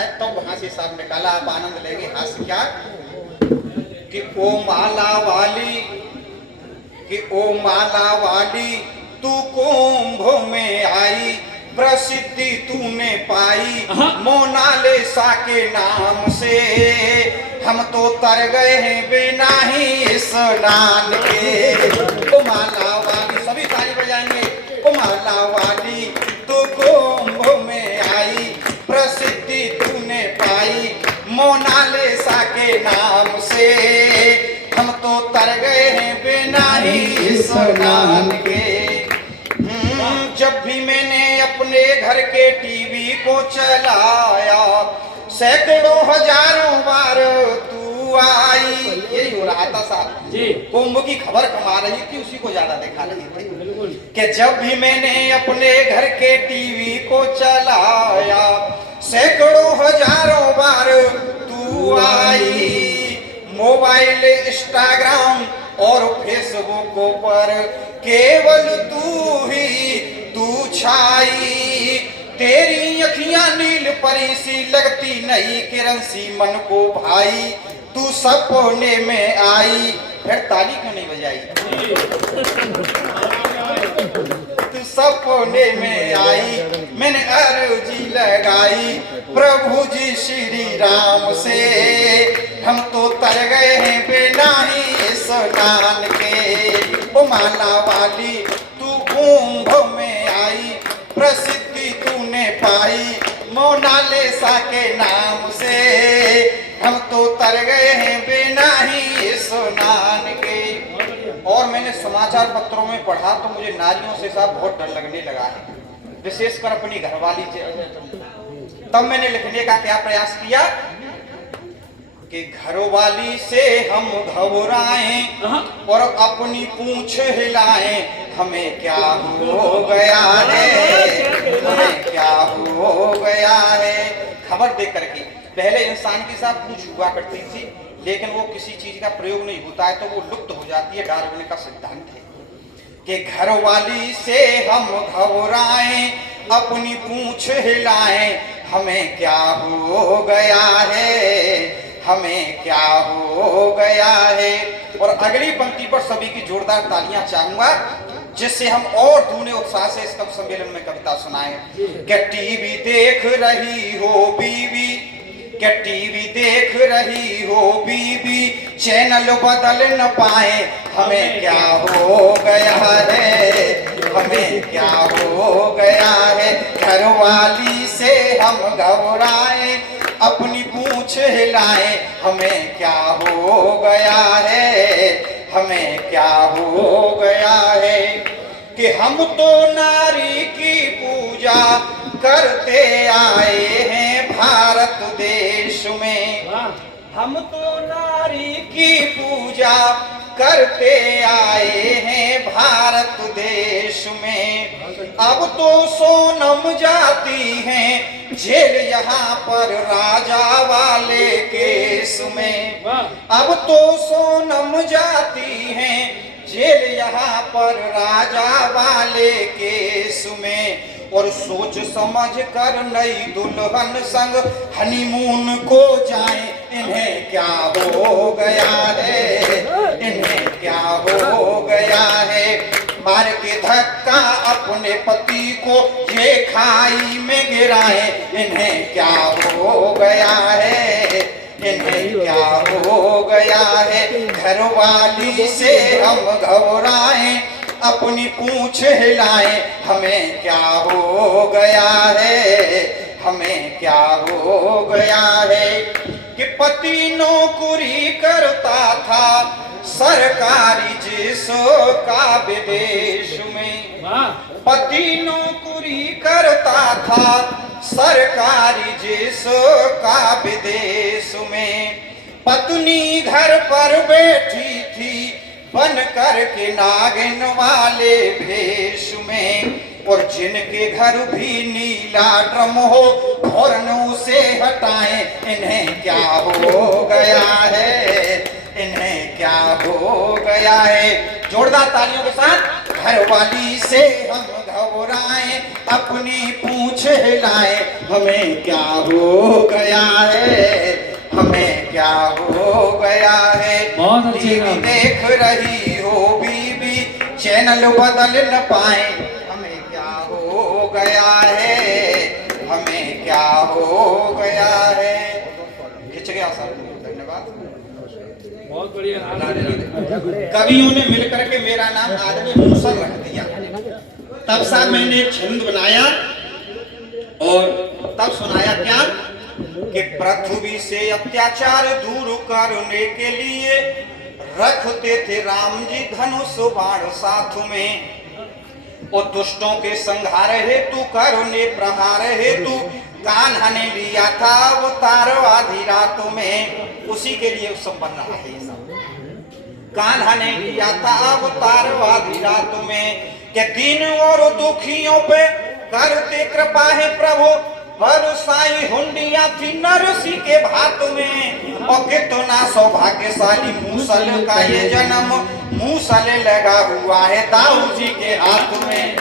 आए तो वहां से साहब निकाला। आप आनंद लेंगे। हास्य क्या कि ओ माला वाली, कि ओ माला वाली तू कुंभ में आई, प्रसिद्धि तूने पाई मोनालिसा के नाम से। हम तो तर गए हैं बिना ही स्नान के। ओ माला वाली, सभी ताली बजाएंगे। ओ माला वाली तू कुंभ में आई, प्रसिद्धि तूने पाई मोनालिसा के नाम से। हम तो तर गए हैं बिना ही स्नान के। जब भी मैंने अपने घर के टीवी को चलाया, सैकड़ों हजारों बार तू आई। यही हो रहा था साहब, कुंभ की खबर कमा रही थी, उसी को ज्यादा दिखा रही थी कि जब भी मैंने अपने घर के टीवी को चलाया, सैकड़ों हजारों बार तू आई। मोबाइल, इंस्टाग्राम और फेसबुक पर केवल तू छाई। तेरी अखियां नील परी सी लगती, नई किरण सी मन को भाई। तू सपने में आई। फिर ताली क्यों नहीं बजाई? तू सपने में आई, मैंने अर्जी लगाई प्रभु जी श्री राम से। हम तो तर गए हैं बिना ही स्नान के। ओ माला वाली तू कुंभ में आई, प्रसिद्धि तूने पाई मोनालिसा के नाम से। हम तो तर गए हैं बिना ही स्नान के। और मैंने समाचार पत्रों में पढ़ा तो मुझे नारियों से साहब बहुत डर लगने लगा है, विशेषकर अपनी घरवाली से। तब मैंने लिखने का क्या प्रयास किया कि घरवाली से हम घबराएं और अपनी पूंछ हिलाएं। हमें क्या हो गया है, हमें क्या हो गया है। खबर देख करके पहले इंसान की साथ पूंछ हुआ करती थी, लेकिन वो किसी चीज का प्रयोग नहीं होता है तो वो लुप्त हो जाती है। डार्विन का सिद्धांत है कि घरवाली से हम घबराएं, अपनी पूंछ हिलाएं। हमें क्या हो गया है, हमें क्या हो गया है। और अगली पंक्ति पर सभी की जोरदार तालियां चाहूंगा, जिससे हम और दूने उत्साह से इस कवि सम्मेलन में कविता सुनाएं। क्या टीवी देख रही हो बीवी, क्या टीवी देख रही हो बीवी, चैनल बदल न पाए। हमें क्या हो गया है, हमें क्या हो गया है। घरवाली से हम घबराए, अपनी पूंछ हिलाए। हमें क्या हो गया है, हमें क्या हो गया है। कि हम तो नारी की पूजा करते आए हैं भारत देश में। हम तो नारी की पूजा करते आए हैं भारत देश में। अब तो सोनम जाती हैं जेल यहाँ पर राजा वाले केस में। अब तो सोनम जाती हैं जेल यहाँ पर राजा वाले केस में। और सोच समझ कर नई दुल्हन संग हनीमून को जाएं। इन्हें क्या हो गया है, इन्हें क्या हो गया है। मार के धक्का अपने पति को ये खाई में गिराए। इन्हें क्या हो गया है, इन्हें क्या हो गया है। घरवाली से हम घबराएं, अपनी पूंछ हिलाएं। हमें क्या हो गया है, हमें क्या हो गया है। कि पति नौकरी करता था सरकारी जिसका विदेश में। पति नौकरी करता था सरकारी जिसका विदेश में। पत्नी घर पर बैठी थी बन कर के नागिन वाले भेष में। और जिनके घर भी नीला ड्रम हो फौरन से हटाएं। इन्हें क्या हो गया है, इन्हें क्या हो गया है। जोरदार तालियों के साथ घरवाली से हम घबराए, अपनी पूंछ हिलाए, हमें क्या हो गया है, हमें क्या हो गया है। टीवी देख रही हो बीबी, चैनल बदल न पाए, हमें क्या हो गया है, हमें क्या हो गया है। खिंच गया सर, धन्यवाद, बहुत बढ़िया। कवियों ने मिलकर के मेरा नाम आदमी मूसल रख दिया। तब साहब मैंने एक छंद बनाया और तब सुनाया क्या कि पृथ्वी से अत्याचार दूर करने के लिए रखते थे राम जी धनुष बाण साथ में, और दुष्टों के संहार हेतु करुणे प्रहार हेतु कान्हा ने लिया था अवतार आधी रात में। उसी के लिए सब बन रहा है ये सब। कान्हा ने लिया था अवतार आधी रात में, के दीन और दुखियों पे करते कृपा है प्रभु, बरसाई हुंडिया थी नरसी के भात में। और कितना सौभाग्यशाली मूसल का ये जन्म, मूसल लगा हुआ है दाऊ जी के हाथ में।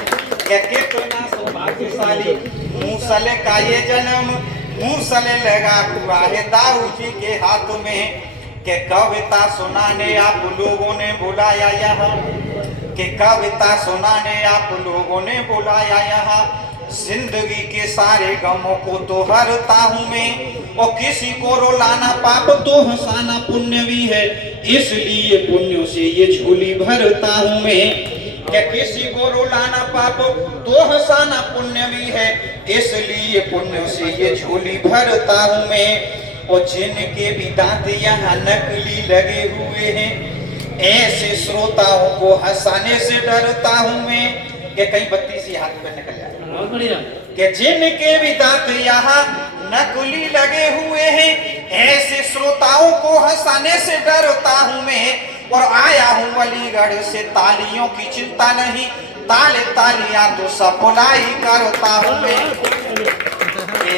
कितना सौभाग्यशाली मूसल का ये जन्म, मूसल लगा हुआ है दाऊ जी के हाथ में। के कविता सुनाने आप लोगों ने बुलाया यहाँ, के कविता सुनाने आप लोगों ने बुलाया यहाँ। जिंदगी के सारे गमों को तो हरता हूँ मैं, और किसी को रुलाना पाप तो हंसाना पुण्य भी है, इसलिए पुण्यों से ये झोली भरता हूँ मैं। क्या किसी को रुलाना पाप तो हंसाना पुण्य भी है, इसलिए पुण्यों से ये झोली भरता हूँ मैं। और जिनके भी दांत यहाँ नकली लगे हुए हैं, ऐसे श्रोताओं को हंसाने से डरता हूँ मैं। कि कहीं बत्ती सी हाथ पे निकल जाए। कि जिनके भी दांत यहाँ नकली लगे हुए हैं, ऐसे श्रोताओं को हंसाने से डरता हूँ मैं। और आया हूँ अलीगढ़ से, तालियों की चिंता नहीं, ताले तालियां तो सप्लाई करता हूँ मैं।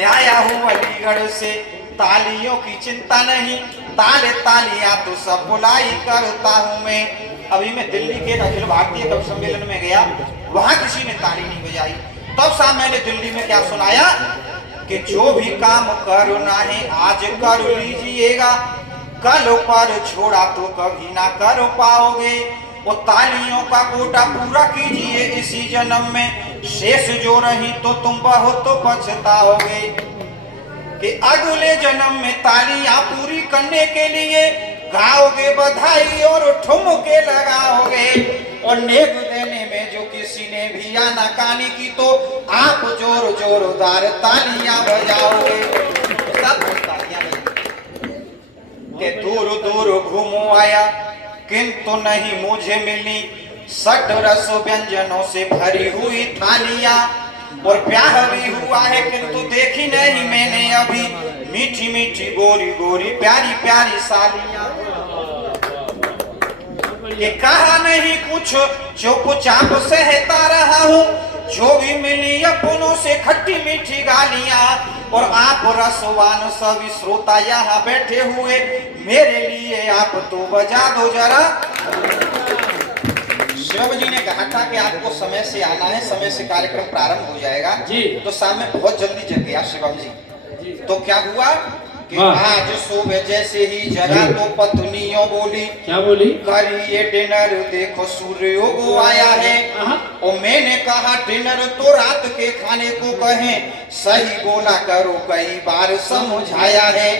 आया हूँ अलीगढ़ से, तालियों की चिंता नहीं, ताले तालियां तो सप्लाई करता हूँ मैं। अभी मैं दिल्ली के अखिल भारतीय कवि सम्मेलन में गया, वहां किसी ने ताली नहीं बजाई। तब साहब मैंने दिल्ली में क्या सुनाया कि जो भी काम करना है आज कर लीजिएगा, कल पर छोड़ा तो कभी ना कर पाओगे। वो तालियों का कोटा पूरा कीजिए इसी जन्म में, शेष जो रही तो तुम बहुत तो पछताओगे। कि अगले जन्म में तालियां पूरी करने के लिए गाओगे बधाई और ठुमके लगाओगे। और नेक देने में जो किसी ने भी आनाकानी की तो आप जोर जोरदार तालियां बजाओगे। सब तालियां के दूर दूर घूमो आया, किंतु नहीं मुझे मिली 60 रस व्यंजनों से भरी हुई थालियां। और ब्याह भी हुआ है किंतु देखी नहीं मैंने अभी, मीठी मीठी गोरी गोरी प्यारी प्यारी सालियां। ये कहा नहीं कुछ चुपचाप सहता रहा हूँ, जो भी मिली अपनों से खट्टी मीठी गालियां। और आप रसवान सभी श्रोता यहाँ बैठे हुए, मेरे लिए आप तो बजा दो जरा। शिव जी ने कहा था कि आपको समय से आना है, समय से कार्यक्रम प्रारंभ हो जाएगा जी। तो शाम में बहुत जल्दी जग गया शिवम जी। तो क्या हुआ कि आज सुबह जैसे ही जगा तो पत्नियों बोली, क्या बोली? करिए डिनर, देखो सूर्य उग आया है। और मैंने कहा डिनर तो रात के खाने को कहें, सही बोला करो कई बार समझाया है।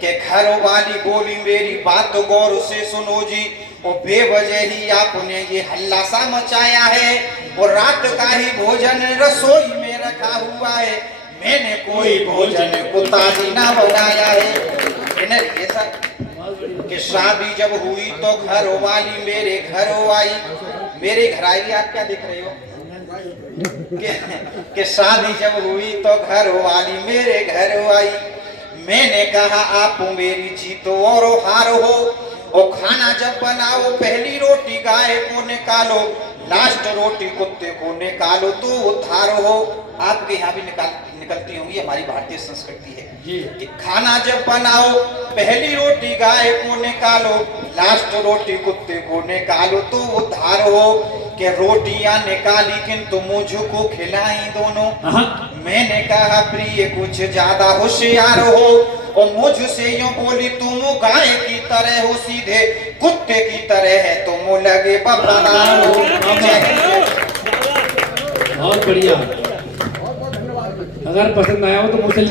कि घर वाली बोली मेरी बात गौर से सुनो जी, और बेवजह ही आपने ये हल्ला सा मचाया है। और रात का ही भोजन रसोई में रखा हुआ है, मैंने कोई भोजन कुताजी ना बनाया है। ये सब कि शादी जब हुई तो घर वाली मेरे घर आई, मेरे घर आई। आप क्या देख रहे हो कि शादी जब हुई तो घर वाली मेरे घर आई। मैंने कहा आप मेरी जीत और हार हो, और खाना जब बनाओ पहली रोटी गाय को निकालो, लास्ट रोटी कुत्ते को निकालो तो उद्धार हो। आपके यहाँ भी निकलती होंगी, हमारी भारतीय संस्कृति है कि खाना जब बनाओ पहली रोटी गाय को निकालो, लास्ट रोटी कुत्ते को निकालो तो उद्धार हो। कि रोटियां निकाली किंतु मुझको खिलाई दोनों। हाँ। मैंने कहा प्रिय कुछ ज्यादा होशियार हो, और मुझसे यूं बोली तुम गाय की तरह हो, सीधे कुत्ते की तरह है तुम लगे वफादार हो। जय हिंद। बहुत बढ़िया। अगर पसंद आया हो तो मुझसे